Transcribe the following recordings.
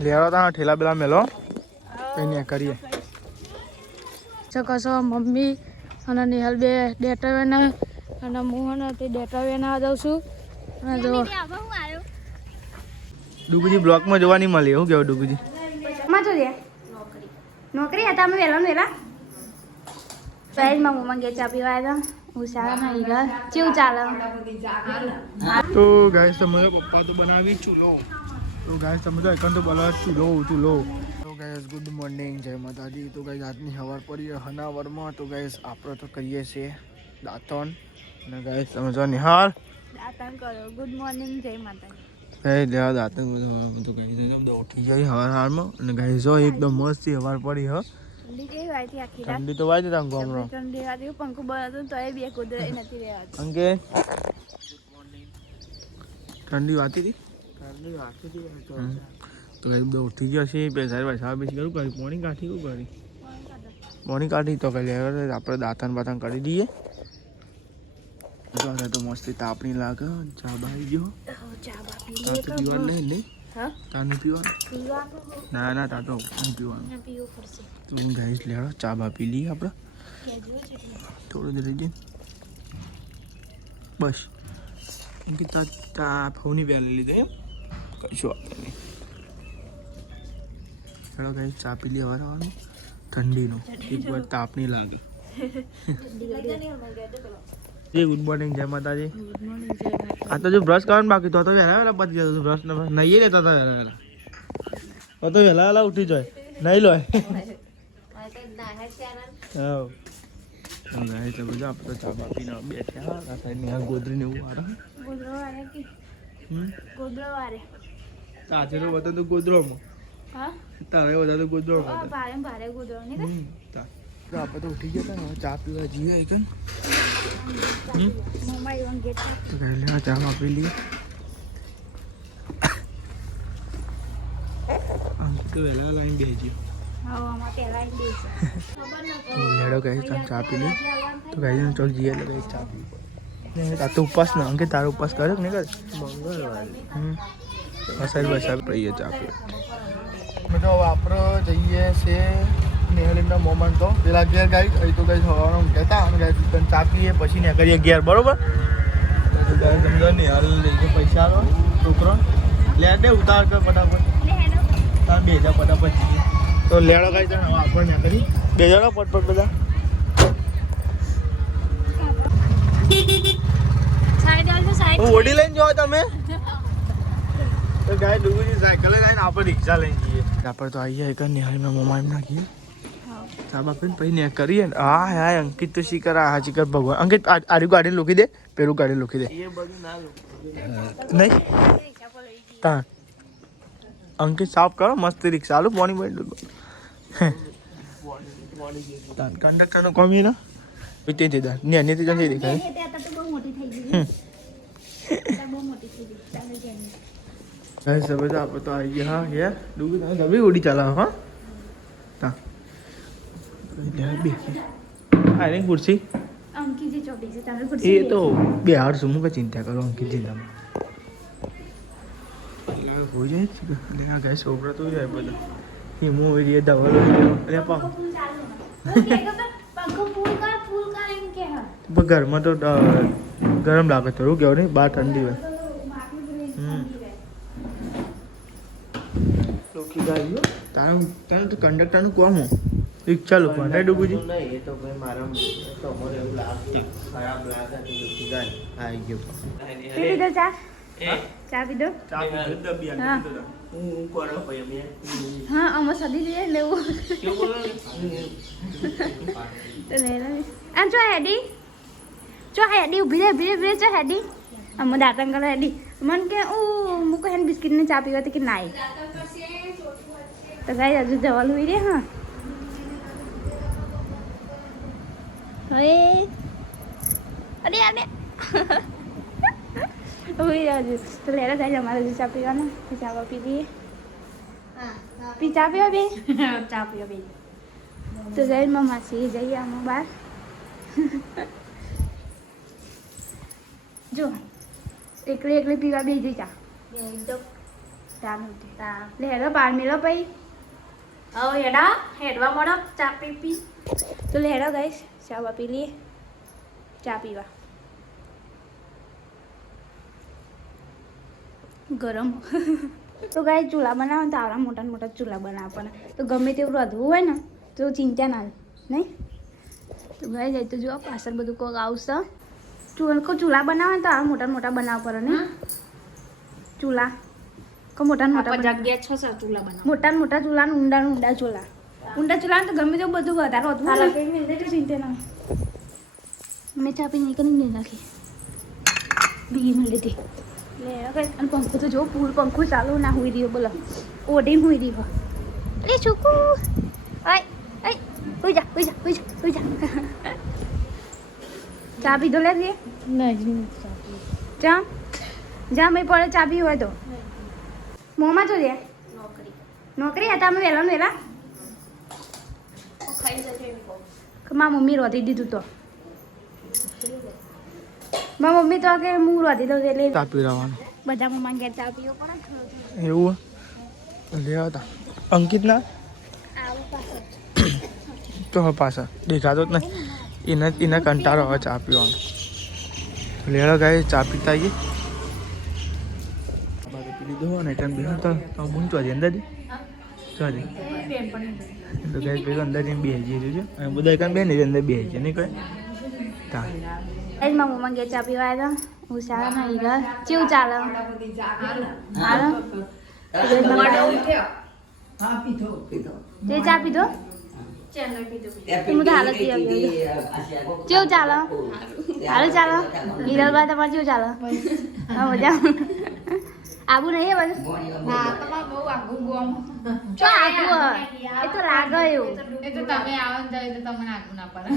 લેવા તા ઠેલા બેલા મેલો કઈ કરીએ કશો મમ્મી અને નિહાલ બે ડેટાવેને અને હું તે ડેટાવેને જાઉં છું અને જો ડુગુજી બ્લોકમાં જોવા નહીં મળે એવું કેવું ડુગુજી માં જો નોકરી હતા અમે વહેલા પહેલાં મમ્મા ગે ચા પીવા આવ્યા હું શાળા ના કેવું ચાલે તો ગાઈસ તમે પપ્પા તો બનાવી ચૂલો તો ગાઈસ તમે તો એકન તો બોલો ચૂલો તો ગાઈસ ગુડ મોર્નિંગ જય માતાજી તો ગાઈસ આજની સવાર પડી હનાવરમાં તો ગાઈસ આપણે તો કરીએ છીએ દાંતણ અને ગાઈસ તમે જો નિહાર દાંતણ કરો ગુડ મોર્નિંગ જય માતાજી લેવા દાંતણ તો ગાઈસ ઉઠી જાય સવારમાં અને ગાઈસ જો એકદમ મસ્ત સવાર પડી હ ઠંડી તો વાય તા ગોમરો ઠંડી વાતી પંખો બંધ હતો તો એ બે કુદરે નથી રહેવાતું અંકે ઠંડી વાતી હતી તો કઈ બધું ઉઠી ગયા છે સારી ભાઈ સાહેબ બેસી કરું કરી મોર્નિંગ કાઢી કું કરી મોર્નિંગ કાઢી તો કઈ આપણે દાંતણ બાતણ કરી દઈએ તો મસ્તી તાપણી લાગે ચા બાઈ ગયો ચા તો પીવાનું નહીં તા નહીં પીવાનું ના તા તો નહીં પીવાનું તો હું ગાઈશ લેડો ચા બા પી લઈએ આપણે થોડું જ રહી જઈને બસ કે તા ફોની પહેલી લીધે એમ કશું વાંધો નહીં ચાલો ગાઈશ ચા પી લઈએ વારવાનું ઠંડીનું એક વાર તાપ નહીં લાગે ગુડ મોર્નિંગ જય માતાજી આ તો જો બ્રશ કરવાનું બાકી તો વહેલા વહેલા પતી જતો બ્રશ નહીં લેતા હતા વહેલા વહેલા તો વહેલા વહેલા ઉઠી જાય નહીં લો હા બધા આપણે ચા બાપીને બેઠ્યા આ સાઈડની ગોદરીને એવું ગોદરો તાજે તો બધા તો ગોદરોમાં તારે બધા તો ગોદરોમાં ભારે ગોદરો ને આપણે તો ઉઠી ગયા હતા ચા પીવા જઈએ એકન ચા આપી લઈએ તો વહેલા લાઈન બેસી લેડો ગઈ ચા પી લી તો ગાઈ ચોક જઈએ એટલે ગઈ ચા પી આ તો ઉપવાસ ના અંકે તારો ઉપવાસ કર્યો કે નહીં કર મંગળવાર સાહેબ સાહેબ રહીએ ચા પી તો આપણે જઈએ છે નેહલીના મોમેન્ટ તો પેલા ઘેર ગાઈ અહીં તો ગઈ સવારમાં કહેતા અને ગાઈ ચા પીએ પછી ને કરીએ ઘેર બરોબર સમજો નિહાલ લઈને પૈસા આવો છોકરો લે દે ઉતાર કર ફટાફટ તાર 2000 ફટાફટ જઈએ તો લેડો ગાઈ તને આપણે ને કરી 2000 પટપટ બધા ઓડી લઈને જાઓ તમે તો ગાય ડુગુજી સાયકલ લઈને આપણે રિક્ષા લઈને જઈએ આપણે તો આવીએ એક નિહાળીમાં મોમાં એમ નાખીએ ચા બાપીને પછી ને કરીએ ને હા અંકિત તો શીકર હા શીકર ભગવાન અંકિત આડી ગાડીને લૂકી દે પેલું ગાડીને લૂકી દે નહીં અંકિત સાફ કરો મસ્ત રિક્ષા આલું પાણી પાણી કંડક્ટરનો કોમી ના તે દીધા ને અન્યથી જઈ દેખાય બધા આપણે તો આવી ગયા હા યાર ડૂબી તમે ઉડી ચાલા હા તા ખુરશી એ તો બે હાર શું કે ચિંતા કરો અંકિતજી તમે હો જાય ગઈ છોકરા તો જાય બધા હિમો એરિયા ધવલ અરે ઘરમાં તો ગરમ લાગે થોડું કેવું નહીં બહાર ઠંડી હોય લોકી ગાડીઓ તારું તો કંડક્ટરનું કોમ હું રિક્ષા લોકો નહીં ડૂબુજી એ તો ભાઈ મારા તો મને એવું લાગતું ખરાબ લાગે તો લોકી ગાડી આવી ગયો ચા પીધો ચા પી હું કોનો ભાઈ અમે હા અમે સદી જઈએ લેવું કેવું તો આ ચો હેડી ઉભી રે ચો હેડી અમે દાંતણ કરો હેડી મને કે મૂકો હેન બિસ્કિટ ને ચા પીવા તો કે નાઈ તો ગાઈ હજુ જવાનું હોય રે હા અરે હજુ તો લેરા જાય અમારે હજુ ચા પીવાના ચા પી દઈએ ચા પીવા બે ચા પીવા બે તો જઈને માસી જઈએ અમે બહાર જો એકલી પીવા બે જઈ ચા લે હેડો બાર મેળો પછી હવે હેડા હેડવા મળો ચા પી તો લે હેડો ગાઈસ ચા પી લઈએ ચા પીવા ગરમ તો ગાય ચૂલા બનાવો તો આવડા મોટા મોટા ચૂલા બનાવવાના તો ગમે તેવું વધવું હોય ને તો ચિંતા ના નહીં તો ગાય જાય તો જો પાછળ બધું કોક આવશે ચૂલા બનાવે તો આ મોટા મોટા બનાવવા પડે ને ચૂલા મોટા મોટા જગ્યા છો સર ચૂલા બનાવ મોટા ચૂલા ને ઊંડા ચૂલા તો ગમે તેવું બધું વધારે હોતું તો ચિંતા ના મેં ચા પી નીકળી નહીં નાખી બીજી મળી લીધી લે અને પંખો તો જો પૂર પંખો ચાલુ ના હોઈ રહ્યો બોલો ઓઢીને હોઈ રહ્યો અરે છોકુ હોઈ જા ચા પીધો લે રે નહીં જા મેં પડે ચા પી હોય તો મોંમાં જો રે નોકરી હતા અમે વહેલા મારા મમ્મી રોધી દીધું તો મારી મમ્મી તો કે હું રોધી દઉં એટલે ચા પીવડાવવાનું બધા મમ્મા ઘેર ચા પીવો પણ એવું લેવા હતા અંકિત ના આવું પાછળ તો હવે પાછા દેખાતો જ નહીં એના કંટાળો હવે ચા પીવાનો લેવા ગાય ચા પીતા આવીએ પી લીધો ને ટાઈમ બેસો તો હું તો હજી અંદર સોરી તો ગાય પેલો અંદર જઈને બેસી છે અને બધા કામ બે ને અંદર બેસી છે નહીં કહે તા આજ મારા મમ્મા ઘેર ચા પીવા આવ્યા હતા હું સારા ના હીરા કેવું ચાલે તે ચા પીધો હું તો હાલત કેવું ચાલે હાલ ચાલે હિરલબા તમારે કેવું ચાલે હા મજા આબુ નહીં બધું ચો આબુ એ તો લાગે એવું એ તો તમે આવો ને જાય તો તમને આગું ના પડે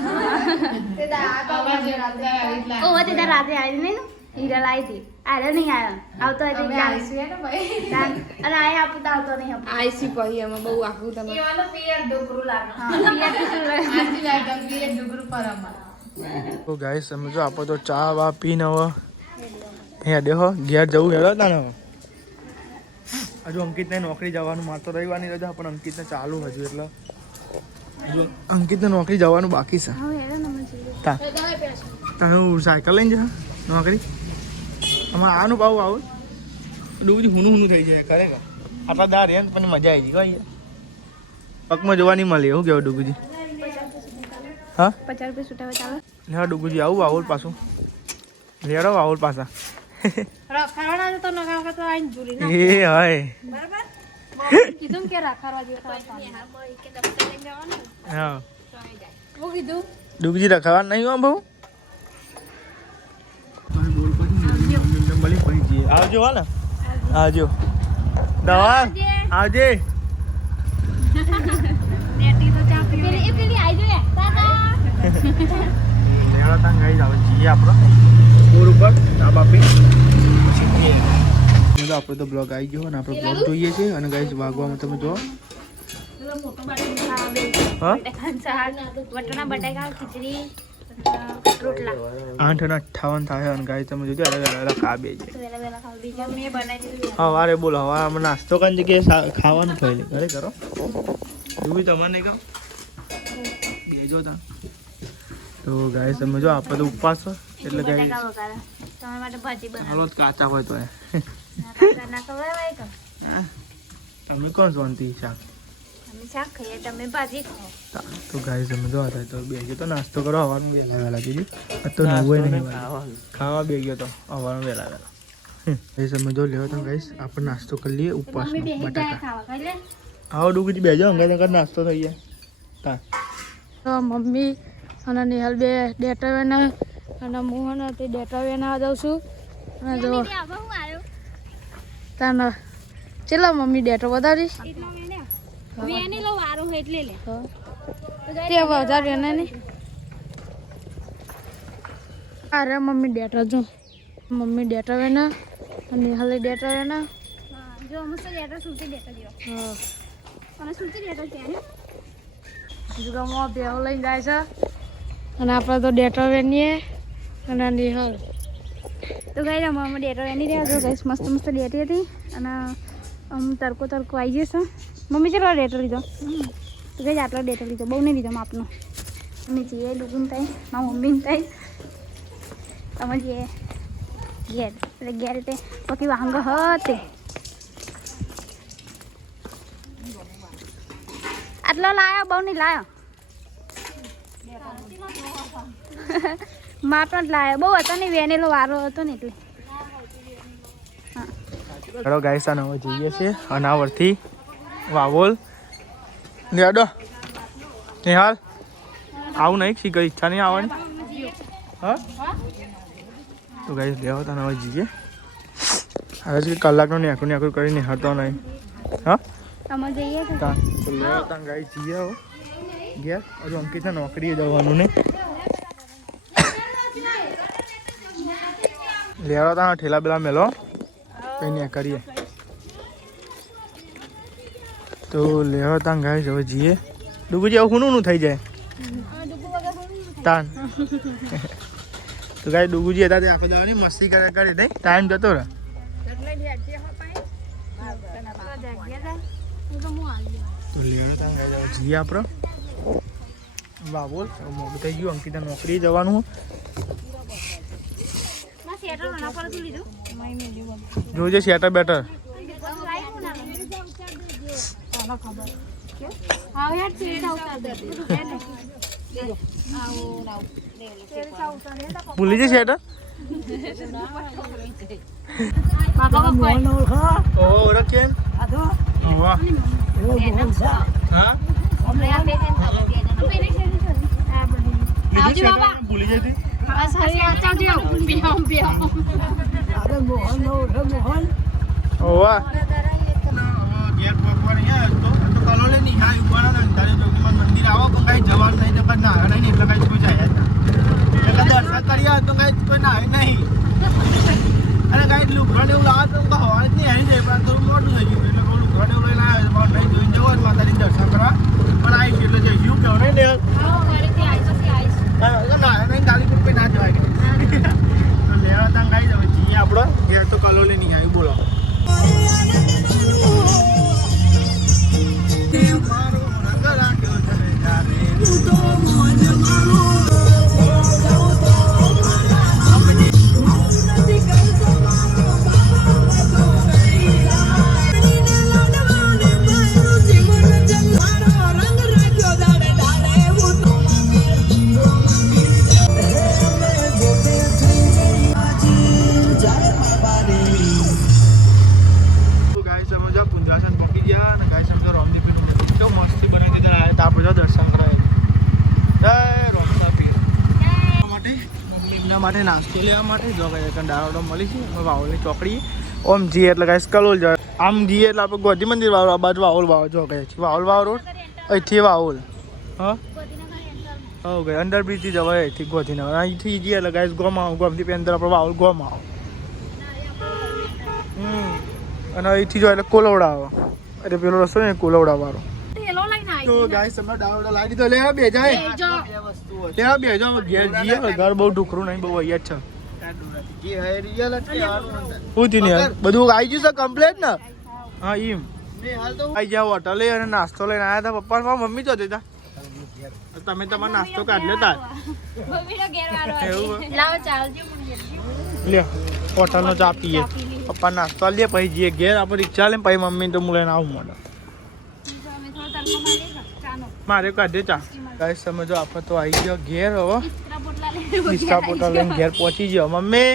ઓ તે રાતે આવી નહીં ને હિરલ આવી હતી આરે નહીં આવ્યા આવતો હતો અને આ આપું તો આવતો નહીં આપું આઈસી પછી એમાં બહુ આગું તમે હા પિયર ડુગરું પર અમાર તો ગાય સમજો આપણે તો ચા વા પીને હવે અહીંયા દેખો ઘેર જવું હેડો હતા ને હવે હજુ અંકિતને નોકરી જવાનું માત્ર રવિવારની રજા પણ અંકિતને ચાલુ હજુ એટલે હજુ અંકિતને નોકરી જવાનું બાકી છે તા તમે સાયકલ લઈને જા નોકરી અમારે આનું પાવું આવું એટલું બધું હુનું થઈ જાય ખરેખર આટલા દાર એમ પણ મજા આવી ગઈ પગમાં જોવાની મળે એવું કેવું ડુગુજી હા 50 રૂપિયા છૂટાવે ચાલે લેવા ડુગુજી આવું આવું પાછું લેડો આવું પાછા રખાડવાના તો નખાવા તો આઈને ઝૂલી ના એ હોય બરાબર કીધું કે રખાડવા જેવું હા હું કીધું ડુગજી રખાવા નહીં હો બહુ આવજો હા ને આવજો દવા આવજે નેટી તો ચા પીવી એ પેલી આવી જો દાદા લેવા તાં ગઈ જાવ જીએ આપણો બોર ઉપર ડાબા પે પછી આપણે તો બ્લોગ આવી ગયો અને આપણે બ્લોગ જોઈએ છે અને ગાઈસ વાગવામાં તમે જો મોટો બાટલો ખાવા બે હા વટાણા બટાકા ખીચડી રોટલા 8:58 થાય અને ગાઈસ તમે જોજો અલગ અલગ ખા બે છે વેલા વેલા ખાવા બીજા મેં બનાવી દીધું સવારે બોલો હવા અમે નાસ્તો કરીને જગ્યાએ ખાવાનું ખાઈ ઘરે કરો એવું બી તમારે નહીં ખાવ બેજો તા તો ગાઈસ તમે જો આપણે તો ઉપવાસ છે એટલે ગાઈસ બટાકા વગાડે તમારા માટે ભાજી બનાવી હાલો કાચા હોય તો ના ખવડાવાય કે તમે કોણ શાંતિ શાક અમે શાક ખાઈએ તમે ભાજી ખાઓ તો ગાઈસ તમે જો હતા તો બેજો તો નાસ્તો કરો હવાનું વહેલા વહેલા કીધું તો નવું નહીં ખાવા બે ગયો તો હવાનું વહેલા વહેલા ગાઈસ તમે જો લેવો તો ગાઈસ આપણે નાસ્તો કરી લઈએ ઉપવાસમાં બટાકા ખાવા ખાઈ લે આવો ડુગુજી બેજો અંગે તંગર નાસ્તો થઈ જાય તા તો મમ્મી અને નિહાલ બે ડેટાવેના અને હું અને તે ડેટાવેના જાઉં છું અને જો તાને ચેલા મમ્મી ડેટો વધારીશ વેની લો વારો હોય એટલે લે તે વધારે એને નહીં અરે મમ્મી ડેટા જો મમ્મી ડેટાવેના અને નિહાલે ડેટાવેના જો મસ્ત ડેટા સુતી ડેટા જેવો હા અને સુતી ડેટા છે ને જુગામાં બેહો લઈને જાય છે અને આપણે તો ડેટા વેનીએ અને નિહાલ તો ગાઈ અમારા ડેટા વેની રહ્યા જો ગાઈસ મસ્ત મસ્ત ડેટી હતી અને તડકો આવી જશે મમ્મી ચલો ડેટો લીધો તો કઈ આટલો ડેટો લીધો બહુ નહીં લીધો માપનો અમે જઈએ ડૂબીને થાય મારા મમ્મીને થાય તમે જઈએ ઘેર એટલે ઘેર એટલે પકી વાંગો હતી આટલો લાયો બહુ નહીં લાયો માપનો જ લાયો બહુ હતો નહીં વેનેલો વારો હતો ને એટલે હેલો ગાઈસ આ નવો જઈએ છીએ અનાવરથી વાવોલ લેડો નિહાલ આવું નહીં શી કઈ ઈચ્છા નહીં આવવાની હા તો ગાઈસ લેવો તને હવે જઈએ હવે છે કલાકનું નેકરું કરીને નિહાળતો નહીં હા તમે જઈએ કે તા તો લેવો તાં ગાઈસ જઈએ હવે ઘેર હજુ અંકિતને નોકરીએ જવાનું નહીં લેવો તાં ઠેલા બેલા મેલો કઈ નહીં કરીએ તો લેવા તાન ગાઈસ હવે જઈએ ડૂબુજી આવું ખૂનું થઈ જાય તાન તો ગાઈ ડૂબુજી હતા તે આખો દાવાની મસ્તી કરે નહીં ટાઈમ જતો રહે તો લેવા તાન ગાઈસ હવે જઈએ આપણે વાહ બોલ મોડું થઈ ગયું અંકિતા નોકરી જવાનું જોજે શેટર બેટર ભૂલી જશે શેટર ઓળખેન વાહ હા ભૂલી જતી ઓવા ગેટ પકવાન અહીંયા તો કલોલે ની હા ઉભાના તારે જોગીમાં મંદિર આવો પણ કઈ જવાનું નહીં તો ના નહીં એટલે કઈ કોઈ જાય એટલે દર્શન કર્યા તો કઈ કોઈ ના નહીં અને કઈ લુકડા એવું લાવે તો હવા જ નહીં આવી જાય પણ થોડું મોટું થઈ ગયું એટલે કોઈ લુકડા એવું લઈને આવે પણ નહીં જોઈને જવું માતાજી દર્શન કરવા પણ આવી એટલે જઈશું કેવું નહીં ને ના નહીં ગાડી પર કોઈ ના જવાય તો લેવા ત્યાં ગાઈ જવે જઈએ આપણો ઘેર તો કલોલે નહીં આવી બોલો માટે નાસ્તો લેવા માટે જો કઈ ડાળો મળી છે વાવલની ચોકડી ઓમ જઈએ એટલે કઈ કલોલ જાય આમ જઈએ એટલે આપણે ગોધી મંદિર વાળો આ બાજુ વાવલ વાવ જો કહે છે વાવલ વાવ રોડ અહીંથી વાવલ હા હો ગઈ અંડરબ્રિજથી જવાય અહીંથી ગોધીનગર અહીંથી જઈએ એટલે ગાઈસ ગોમાં ગોમથી અંદર આપણે વાવલ ગોમાં અને અહીંથી જો એટલે કોલવડા આવે એટલે પેલો રસ્તો ને કોલવડા વાળો તો ગાઈસ તમને ડાવડા લાવી તો લે બે જાય ત્યાં બે જાવ ઘેર જઈએ ઘર બહુ ઢુકરું નહીં બહુ અહીંયા જ છે બધું આવી ગયું છે કમ્પ્લેટ ને હા એમ આવી જાવ હોટલે અને નાસ્તો લઈને આવ્યા હતા પપ્પા મમ્મી તો જતા તમે તમારો નાસ્તો કાઢ લેતા લે હોટલનો ચા પીએ પપ્પા નાસ્તો લે પછી જઈએ ઘેર આપણે રિક્ષા લઈને પછી મમ્મી તો હું લઈને આવું મને મારે કાઢે ચા ગાઈસ સમજો આપણે તો આવી ગયો ઘેર હવે બિસ્કા પોટા લઈને ઘેર પહોંચી ગયો મમ્મી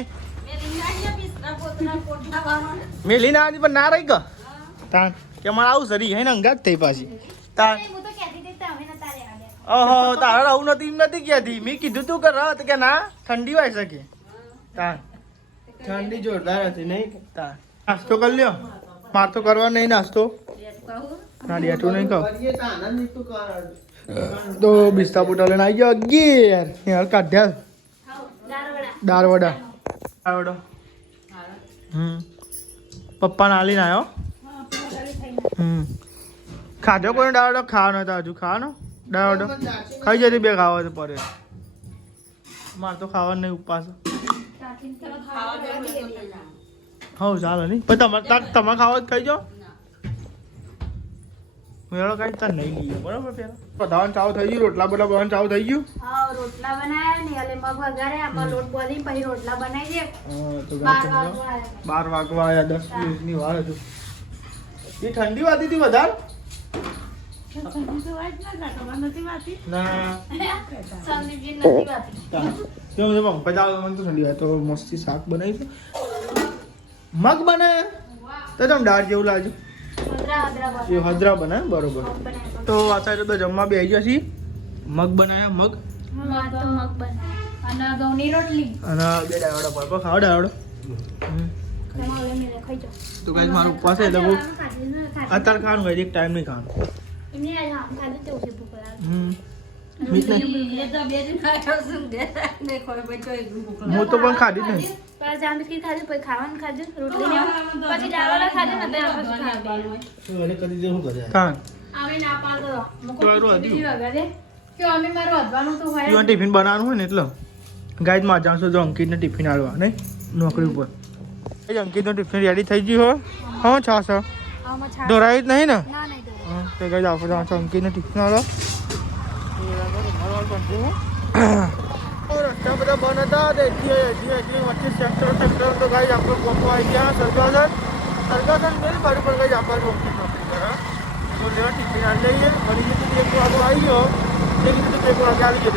મેં લઈને આવી પણ ના રહી ગયો તાન કે મારે આવું સરી હે ને અંગાત થઈ પાછી તાન ઓહો તારે આવું નથી એમ નથી કહેતી મેં કીધું તું કે રહ કે ના ઠંડી હોય શકે તાન ઠંડી જોરદાર હતી નહીં તાન નાસ્તો કરી લ્યો માર તો કરવા નહીં નાસ્તો ના ડેટું નહીં કહું તો બિસ્તા પોટા લઈને આવી ગયો અગિયાર યાર કાઢ્યા દાળવડા પપ્પા ના લઈને આવ્યો ખાધો કોઈ દાળવડો ખાવાનો હતો હજુ ખાવાનો દાળવડો ખાઈ જતી બે ખાવા તો પડે મારે તો ખાવાનું નહીં ઉપવાસ હા ચાલો નહીં પણ તમારે ખાવા જ ખાઈ જાઓ મેળો કાંઈ તાર નહીં લઈએ બરાબર પેલા બધાવાનું ચાલુ થઈ ગયું રોટલા બોટલા બધાવાનું ચાલુ થઈ ગયું હા રોટલા બનાવ્યા ને એટલે મગ વઘારે આમાં લોટ બોલી પછી રોટલા બનાવી દે તો 12 12 વાગવા વાગવા આવ્યા 10 મિનિટની વાર હતું એ ઠંડી વાતી હતી વધારે ના સંદીપજી નથી વાતી તો મને પંકજ આવે મને તો ઠંડી વાત તો મસ્તી શાક બનાવી છે મગ બનાવ્યા તો તમે દાળ જેવું લાગ્યું એ હદરા બનાવે બરોબર તો આ સાઈડ તો જમવા બેસી ગયા છીએ મગ બનાવ્યા મગ અને ઘઉંની રોટલી અને બે ડાયવડો પર ખાવા ડાયવડો તો ગાઈસ મારું ઉપવાસ છે એટલે બહુ અત્યારે ખાવાનું હોય એક ટાઈમ નહીં ખાવાનું મીઠ નહીં હું તો પણ ખાધી જ નહીં જામ બિસ્કીટ ખાધું પછી ખાવાનું ખાધું રોટલી ને પછી ચાવલ ખાધું ને તો એને કદી દે શું કરે ખાન અમે ના પાડો તારું હતું. કે અમે મારું વધવાનું તો હોય ઈવન ટિફિન બનાવવાનું હોય ને એટલે ગાઈસ માં જાઉં છું તો અંકિતને ટિફિન આલવા નહીં નોકરી ઉપર એ અંકિતનું ટિફિન રેડી થઈ ગયું હો હા છાસ આમાં છાશ દોરાઈ જ નહીં ને ના નહીં તો હા તો ગાઈસ આપણે જાઉં છું અંકિતને ટિફિન આલવા રસ્તા બધા બંધ હતા એટલી વચ્ચે સેક્ટર તો ગાઈસ આપણે પહોંચવા આવી ગયા સરગાસન મેલ બાજુ પર ગાઈસ આપણે અંકિત નોકરી કરે તો લેવા ટિફિન આલી લઈએ વળી રીતે એક વાગો આવી ગયો એક રીતે એક વાગે આવી ગયો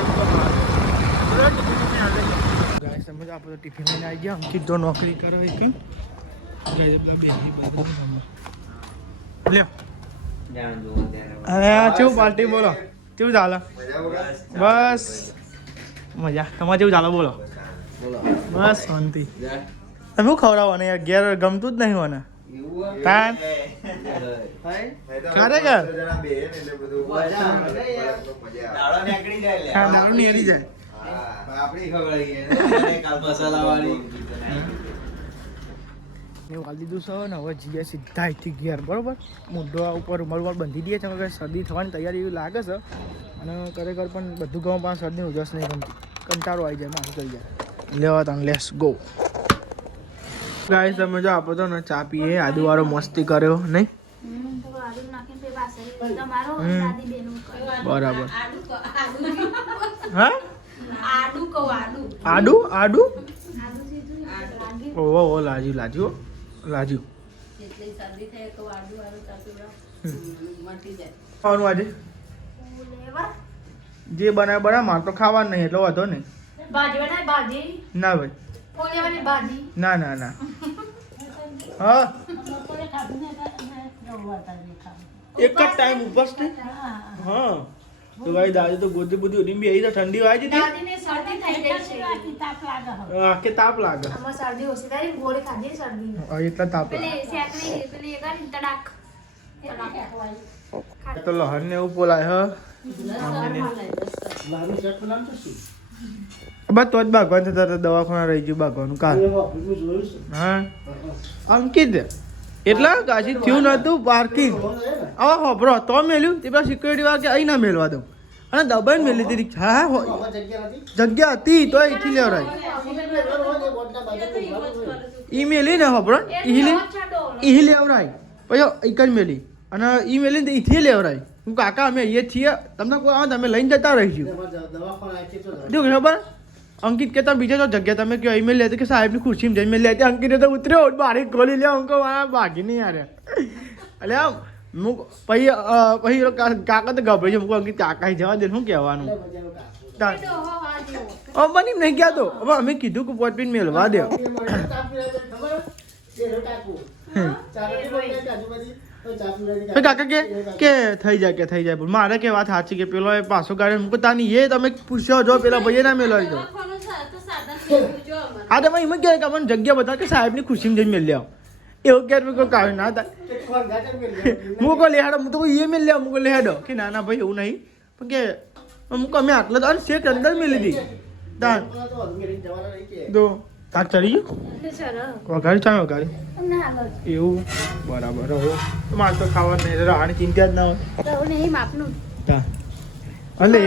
ગાઈસ તમે આપણે ટિફિન લઈને આવી ગયા અંકિત તો નોકરી કરે એક લ્યો અરે કેવું પાર્ટી બોલો કેવું ચાલે બસ મજા તમારે કેવું ચાલે બોલો બસ શાંતિ તમે શું ખવડાવવાનું યાર ઘેર ગમતું જ નહીં મને તાન ખરેખર હા દારૂ નીકળી જાય મેં વાળી દીધું છે ને હવે જઈએ સીધા અહીંથી ઘેર બરોબર મોઢા ઉપર રૂમાલ બંધી દઈએ છે શરદી થવાની તૈયારી એવી લાગે છે અને ખરેખર પણ બધું ગામ પાસે શરદી ઉજસ નહીં ગમતી કંટાળો આવી જાય માથું કરી જાય લેવા તા લેસ ગો ગાઈસ તમે જો આપો તો ને ચા પીએ આદુવાળો મસ્તી કર્યો નહીં બરાબર હા આડું ઓહો લાજુ ખાવાનું આજે જે બનાવે મારે તો ખાવાનું નહીં એટલે વાંધો નહીં ના ભાઈ ના હા એક જ ટાઈમ ઉપવાસ થઈ હા તો ભાઈ દાદી તો ગોદી બધી ઉડીને બી આવી તો ઠંડી વાગી હતી કે તાપ લાગે એટલા તાપ તો લહન ને એવું બોલાય હ બસ તો જ ભાગવાન થતા દવાખાના રહી ગયું ભાગવાનું કાલ હા અંકિત એટલા કાશી થયું નતું પાર્કિંગ હવે હોભરો તો મેલ્યું તે પેલા સિક્યુરિટી વાળા કે અહીં ના મેળવા દઉં અને દબાઈને મેલી હતી હા જગ્યા હતી તો અહીંથી લેવરાય ઈ મેલી ને હોભરો ઈ લેવરાય પછી એક જ મેલી અને ઈ મેલી ને અહીંથી લેવરાય હું કાકા અમે અહીંયા છીએ તમને કોઈ આવે તમે લઈને જતા રહીશું જો ખબર અંકિત કે તમે બીજા જો જગ્યા તમે કયો ઈમેલ લેતી કે સાહેબની ખુરશીમાં જઈને મેલ લેતી અંકિતે તો ઉતર્યો બારી ખોલી લે અંકો મારા ભાગી નહીં યાર એટલે આમ હું પછી કાકા તો ગભરાઈ છે અંકિત કાકા જવા દે શું કહેવાનું બની નહીં ગયા તો હવે અમે કીધું કે પોટ પીને મેળવા દે કાકા કે થઈ જાય પણ મારે કે વાત સાચી કે પેલો પાછો ગાડી મૂકો તાની એ તમે પૂછ્યો જો પેલા ભાઈએ ના મેળવા દો હા તમે એમ કહે કે મને જગ્યા બતા કે સાહેબની ખુશીમાં જઈને મેળ લ્યાવ એવું કે મેં કોઈ કાઢ્યું ના થાય હું કોઈ લેહાડો હું તો એ મેળ લ્યાવ હું લેહાડો કે ના ના ભાઈ એવું નહીં પણ કે અમુક અમે આટલા તો શેક અંદર મેળી દીધી તાન દો તાર ચડી ગયું વઘારી ચાલો વઘારી એવું બરાબર રહો મારે તો ખાવાનું નહીં રાણી ચિંતા જ ના હોય અલે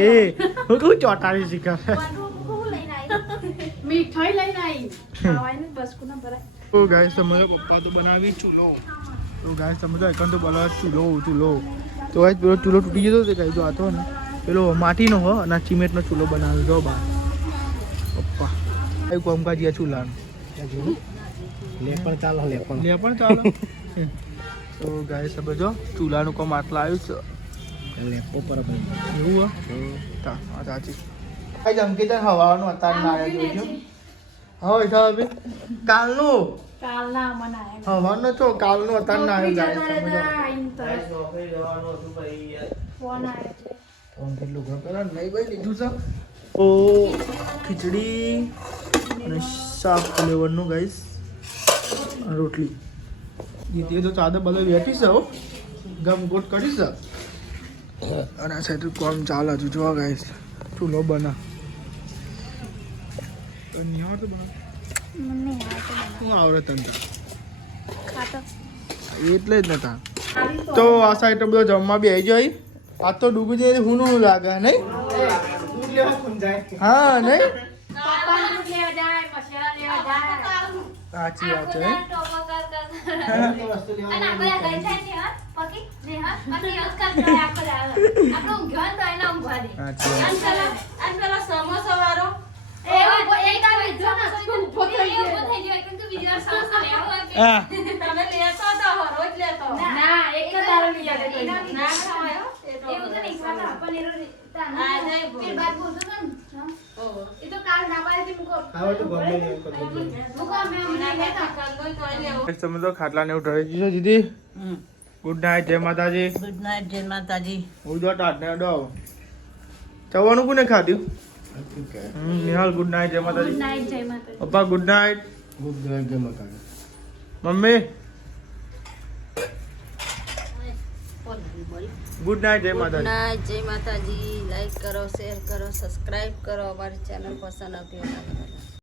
હું કહું ચોટાડી શીખા મીઠાઈ લઈને આવી ખાવાની બસ કોના ભરાય ઓ ગાઈસ તમારો પપ્પા તો બનાવી ચૂલો તો ગાય સમજો એકન તો બોલો ચૂલો તો ગાય પેલો ચૂલો તૂટી ગયો તો ગાય જો આ તો ને પેલો માટીનો હો અને સિમેન્ટનો ચૂલો બનાવ્યો જો બા પપ્પા એ કોમકાજ આ ચૂલાનું લે પણ ચાલો લે પણ ચાલો તો ગાય સમજો ચૂલાનું કોમ આટલા આવ્યું છે લેપો પર એવું હા સાચી ગાય અંકિત હવાનું અત્યારે ના આવ્યા જોઈજો હા બેઠા હવે કાલનું કાલના મનાય હવાનો છો કાલનું અત્યારે ના આવ્યું ગાય સમજો ફોન આવે છે ફોન કેટલું ઘર પેલા નહીં ભાઈ લીધું છે ઓ ખીચડી અને શાક ફ્લેવરનું ગાઈસ રોટલી એ તો ચાદર બધા બેઠી છે હો ગમ ગોટ કરી છે અને આ સાઈડ કોમ ચાલે હજુ જોવા ગાઈસ ચૂલો બના નિહાળ તો બના મમ્મી શું આવડે તને ખાતો એટલે જ નતા તો આ સાઈડ બધો જમવા બી આવી જાય આ તો ડૂબી જાય હું લાગે નહીં હા નહીં સાચી વાત છે તમે તો ખાટલા ને એવું ઢળી દીધો દીદી ગુડ નાઇટ જય માતાજી ગુડ નાઇટ જય માતાજી હું જો ટાટને ડો ચવાનું કોને ખાધું નિહાલ ગુડ નાઇટ જય માતાજી નાઈટ જય માતા પપ્પા ગુડ નાઇટ ગુડ નાઇટ જય માતાજી મમ્મી ગુડ નાઇટ જય માતાજી નાઇટ જય માતાજી લાઈક કરો શેર કરો સબસ્ક્રાઇબ કરો અમારી ચેનલ પસંદ આવતી હોય